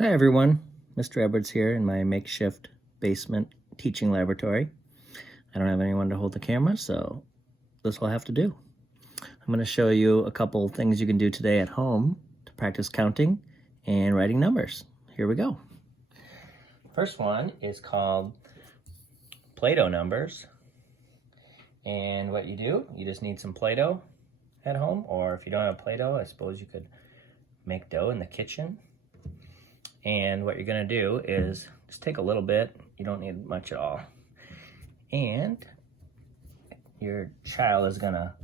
Hi everyone, Mr. Edwards here in my makeshift basement teaching laboratory. I don't have anyone to hold the camera, so this will have to do. I'm going to show you a couple things you can do today at home to practice counting and writing numbers. Here we go. First one is called Play-Doh numbers. And what you do, you just need some Play-Doh at home, or if you don't have Play-Doh, I suppose you could make dough in the kitchen. And what you're gonna do is just take a little bit, you don't need much at all. And your child is gonna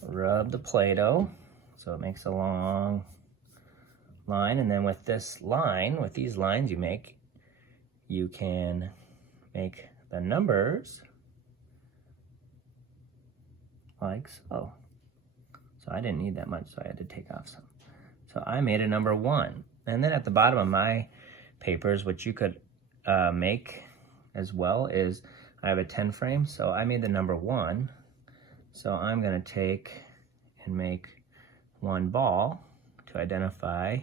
rub the Play-Doh so it makes a long line. And then with this line, with these lines you can make the numbers like so. So I didn't need that much, so I had to take off some. So I made a number 1. And then at the bottom of my papers, which you could make as well, is I have a 10 frame, so I made the number 1. So I'm gonna take and make one ball to identify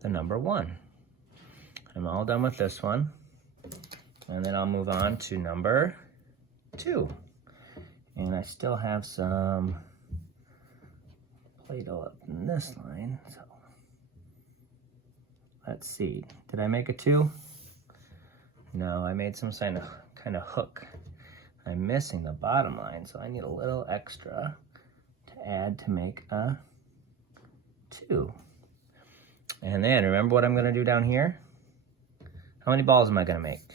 the number 1. I'm all done with this one. And then I'll move on to number 2. And I still have some Play-Doh up in this line, so let's see. Did I make a 2? No, I made some kind of hook. I'm missing the bottom line, so I need a little extra to add to make a 2. And then remember what I'm gonna do down here? How many balls am I gonna make?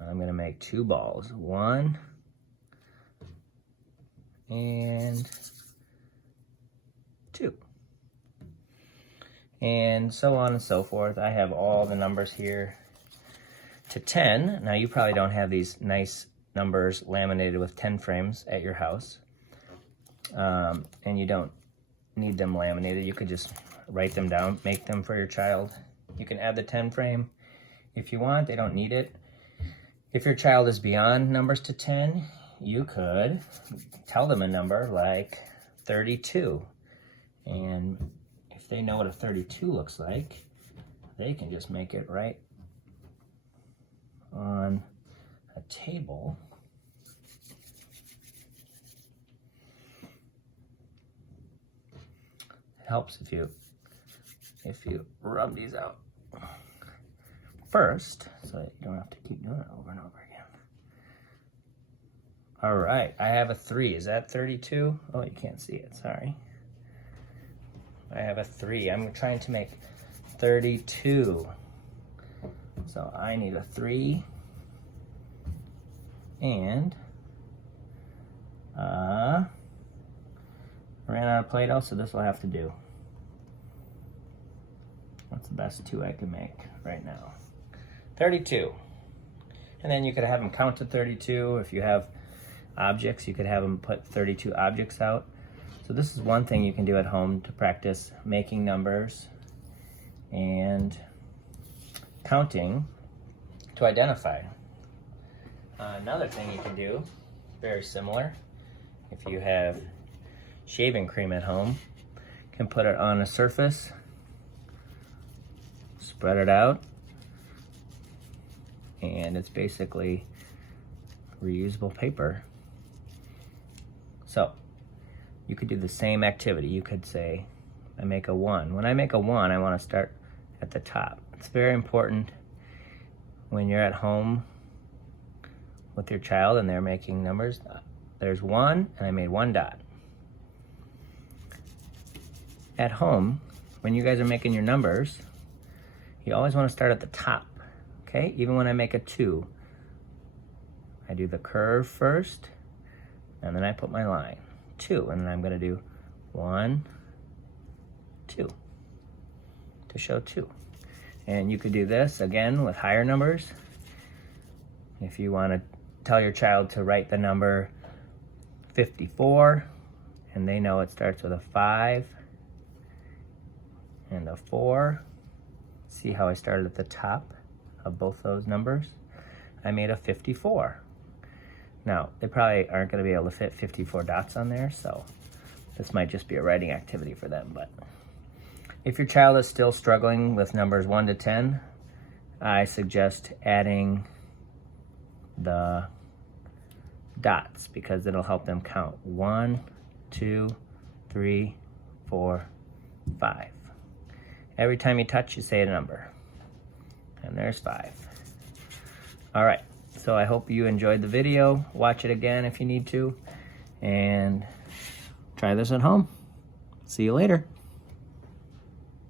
I'm gonna make 2 balls. 1 and 2. And so on and so forth. I have all the numbers here to 10. Now you probably don't have these nice numbers laminated with 10 frames at your house. And you don't need them laminated. You could just write them down, make them for your child. You can add the 10 frame if you want. They don't need it. If your child is beyond numbers to 10, you could tell them a number like 32. And if they know what a 32 looks like, they can just make it right on a table. It helps if you rub these out first, so that you don't have to keep doing it over and over again. All right, I have a 3. Is that 32? Oh, you can't see it, sorry. I have a 3. I'm trying to make 32. So I need a 3 and ran out of Play-Doh, so this will have to do. What's the best 2 I can make right now? 32. And then you could have them count to 32. If you have objects, you could have them put 32 objects out. So this is one thing you can do at home to practice making numbers and counting to identify. Another thing you can do, very similar, if you have shaving cream at home, you can put it on a surface, spread it out, and it's basically reusable paper. So you could do the same activity. You could say, I make a 1. When I make a 1, I want to start at the top. It's very important when you're at home with your child and they're making numbers. There's 1, and I made 1 dot. At home, when you guys are making your numbers, you always want to start at the top, okay? Even when I make a 2, I do the curve first, and then I put my line. 2, and then I'm gonna do 1, 2 to show 2. And you could do this again with higher numbers. If you want to tell your child to write the number 54, and they know it starts with a 5 and a 4. See how I started at the top of both those numbers? I made a 54. Now, they probably aren't going to be able to fit 54 dots on there, so this might just be a writing activity for them, but If your child is still struggling with numbers 1 to 10, I suggest adding the dots because it'll help them count. 1, 2, 3, 4, 5. Every time you touch, you say a number. And there's 5. All right, so I hope you enjoyed the video. Watch it again if you need to, and try this at home. See you later.